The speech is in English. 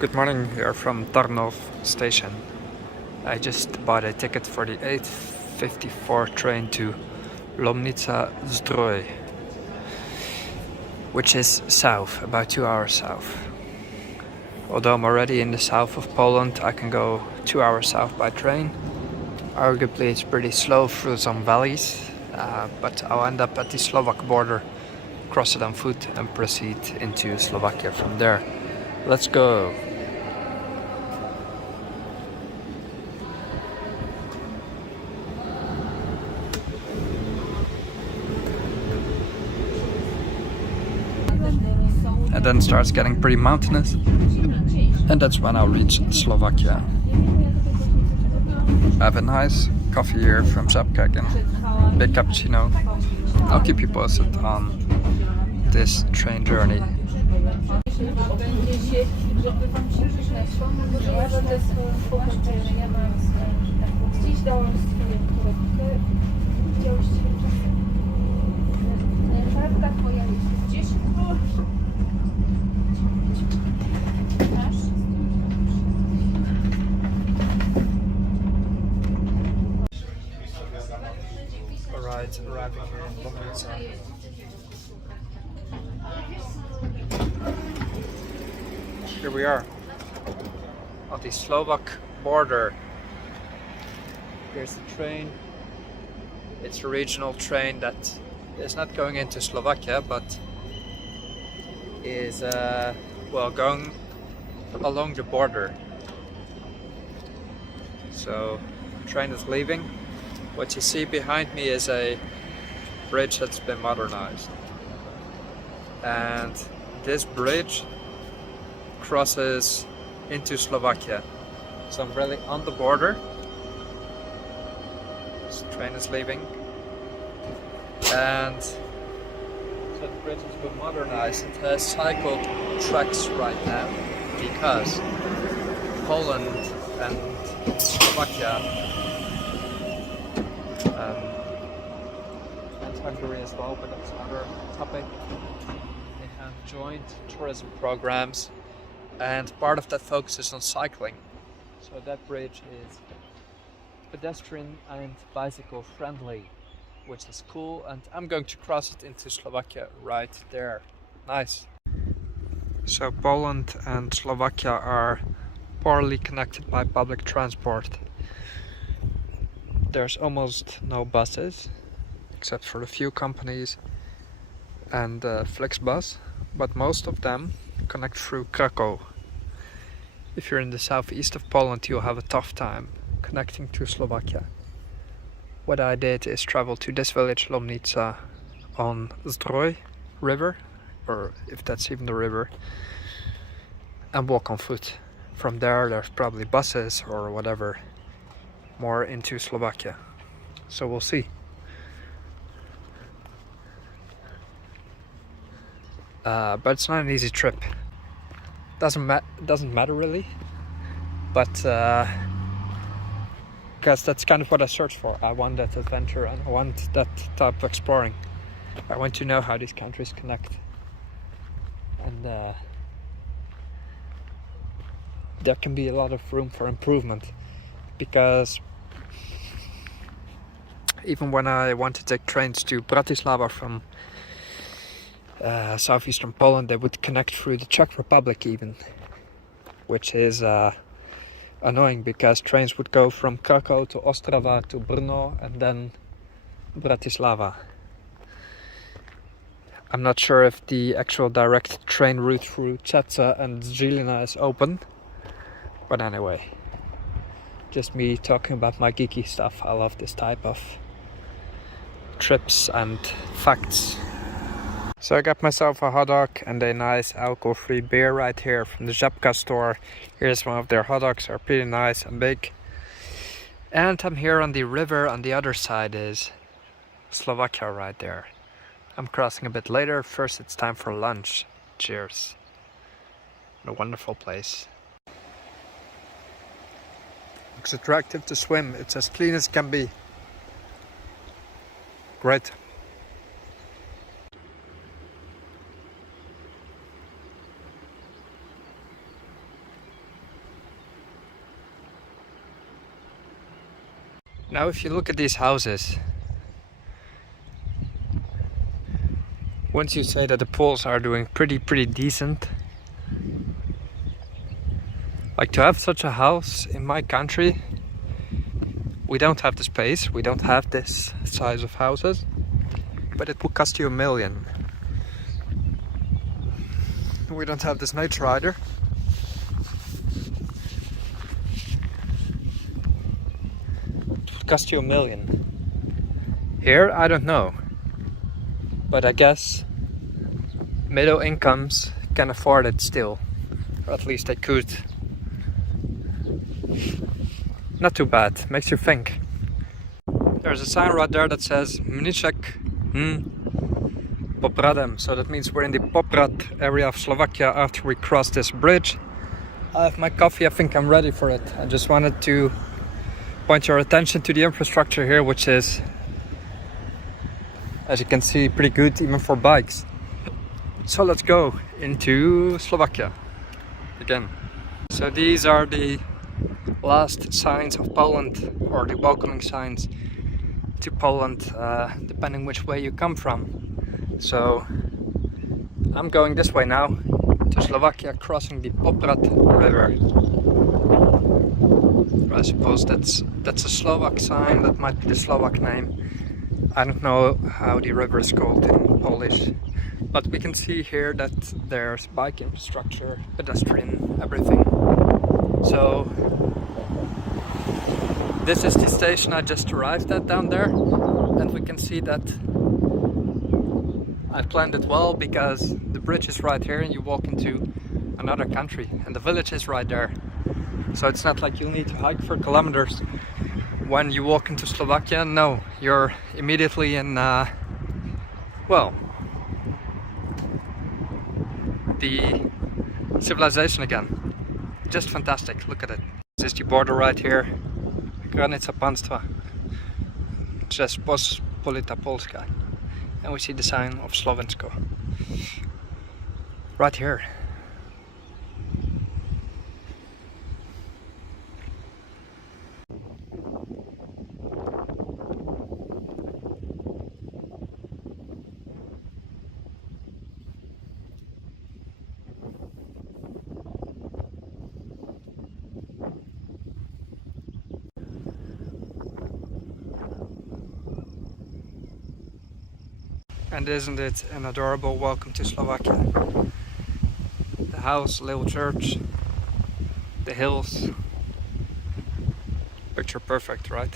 Good morning, here from Tarnov station. I just bought a ticket for the 8:54 train to Lomnica Zdrój, which is south, about 2 hours south. Although I'm already in the south of Poland, I can go 2 hours south by train. Arguably it's pretty slow through some valleys, but I'll end up at the Slovak border, cross it on foot and proceed into Slovakia from there. Let's go! And then starts getting pretty mountainous, and that's when I'll reach Slovakia. I have a nice coffee here from Zapkagen, big cappuccino. I'll keep you posted on this train journey. Alright, arriving here in Lomnica. Here we are, on the Slovak border. Here's the train. It's a regional train that is not going into Slovakia, but is going along the border. So, train is leaving. What you see behind me is a bridge that's been modernized, and this bridge crosses into Slovakia. So I'm really on the border. This train is leaving, and so the bridge has been modernized. It has cycle tracks right now because Poland and Slovakia and Hungary as well, but that's another topic. They have joint tourism programs, and part of that focuses on cycling. So that bridge is pedestrian and bicycle friendly, which is cool, and I'm going to cross it into Slovakia right there. Nice. So Poland and Slovakia are poorly connected by public transport. There's almost no buses, except for a few companies and Flixbus, but most of them connect through Krakow. If you're in the southeast of Poland, you'll have a tough time connecting to Slovakia. What I did is travel to this village, Lomnica, on Zdrój river, or if that's even the river, and walk on foot. From there, there's probably buses or whatever more into Slovakia. So we'll see. But it's not an easy trip. Doesn't matter really, but because that's kind of what I search for. I want that adventure and I want that type of exploring. I want to know how these countries connect, and there can be a lot of room for improvement, because even when I want to take trains to Bratislava from southeastern Poland, they would connect through the Czech Republic even, which is annoying because trains would go from Krakow to Ostrava to Brno and then Bratislava. I'm not sure if the actual direct train route through Čaca and Žilina is open, but anyway, just me talking about my geeky stuff. I love this type of trips and facts. So I got myself a hot dog and a nice alcohol-free beer right here from the Żabka store. Here's one of their hot dogs, are pretty nice and big. And I'm here on the river. On the other side is Slovakia right there. I'm crossing a bit later. First it's time for lunch. Cheers. What a wonderful place. Looks attractive to swim. It's as clean as can be. Great. Now if you look at these houses, once you say that the Poles are doing pretty decent, like to have such a house in my country, we don't have the space, we don't have this size of houses, but it will cost you $1 million. We don't have this nature either. It would cost you $1 million. Here, I don't know. But I guess middle incomes can afford it still. Or at least they could. Not too bad, makes you think. There's a sign right there that says Mniszek Popradem, so that means we're in the Poprad area of Slovakia after we cross this bridge. I have my coffee, I think I'm ready for it. I just wanted to point your attention to the infrastructure here, which is, as you can see, pretty good even for bikes. So let's go into Slovakia again. So these are the last signs of Poland, or the welcoming signs to Poland, depending which way you come from. So I'm going this way now to Slovakia, crossing the Poprad river. I suppose that's a Slovak sign, that might be the Slovak name. I don't know how the river is called in Polish, but we can see here that there's bike infrastructure, pedestrian, everything. So this is the station I just arrived at down there, and we can see that I planned it well because the bridge is right here and you walk into another country, and the village is right there. So it's not like you'll need to hike for kilometers when you walk into Slovakia. No, you're immediately in, well, the civilization again. Just fantastic, look at it. This is the border right here. Granica Państwa. Rzeczpospolita Polska. And we see the sign of Slovensko right here. And isn't it an adorable welcome to Slovakia? The house, little church, the hills. Picture perfect, right?